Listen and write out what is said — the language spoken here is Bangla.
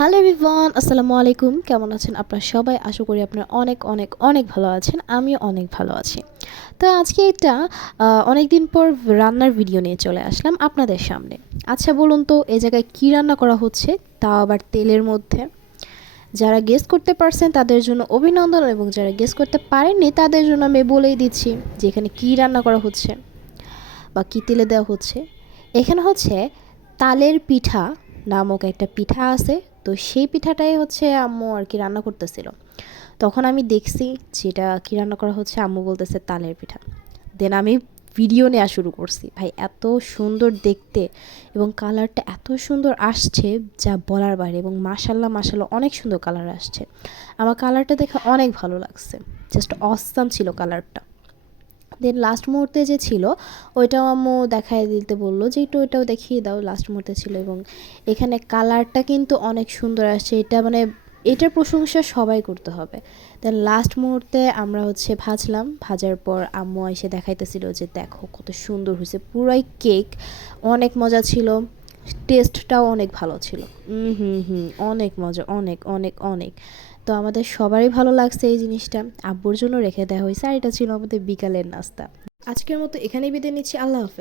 হ্যালো এভরিওয়ান, আসসালামু আলাইকুম। কেমন আছেন আপনারা সবাই? আশা করি আপনারা অনেক অনেক অনেক ভালো আছেন। আমিও অনেক ভালো আছি। তো আজকে একটা অনেক দিন পর রান্নার ভিডিও নিয়ে চলে আসলাম আপনাদের সামনে। আচ্ছা বলুন তো এই জায়গায় কী রান্না করা হচ্ছে, তাও আবার তেলের মধ্যে? যারা গেস করতে পারছেন তাদের জন্য অভিনন্দন, এবং যারা গেস করতে পারেননি তাদের জন্য আমি বলেই দিচ্ছি যে এখানে কী রান্না করা হচ্ছে বা কী তেলে দেওয়া হচ্ছে। এখানে হচ্ছে তালের পিঠা নামক একটা পিঠা আছে। তো সেই পিঠাটাই হচ্ছে আম্মু আর কি রান্না করতেছিল। তখন আমি দেখছি যেটা কী রান্না করা হচ্ছে, আম্মু বলতেছে তালের পিঠা। দেন আমি ভিডিও নেওয়া শুরু করছি। ভাই এত সুন্দর দেখতে এবং কালারটা এত সুন্দর আসছে যা বলার বাইরে, এবং মাশাল্লাহ মাশাল্লাহ অনেক সুন্দর কালার আসছে। আমার কালারটা দেখে অনেক ভালো লাগছে, জাস্ট অসাম ছিল কালারটা। দেন লাস্ট মুহূর্তে যে ছিল ওইটাও আম্মু দেখায় দিতে বললো যে একটু ওইটাও দেখিয়ে দাও, লাস্ট মুহূর্তে ছিল। এবং এখানে কালারটা কিন্তু অনেক সুন্দর আসছে, এটা মানে এটার প্রশংসা সবাই করতে হবে। দেন লাস্ট মুহূর্তে আমরা হচ্ছে ভাজলাম, ভাজার পর আম্মু এসে দেখাইতেছিল যে দেখো কত সুন্দর হয়েছে, পুরাই কেক। অনেক মজা ছিল, টেস্টটাও অনেক ভালো ছিল। অনেক মজা, অনেক অনেক অনেক। তো আমাদের সবারই ভালো লাগছে এই জিনিসটা। আব্বুর জন্য রেখে দেওয়া হয়েছে, আর এটা ছিল আমাদের বিকালের নাস্তা। আজকের মতো এখানেই বিদায় নিচ্ছি। আল্লাহ হাফেজ।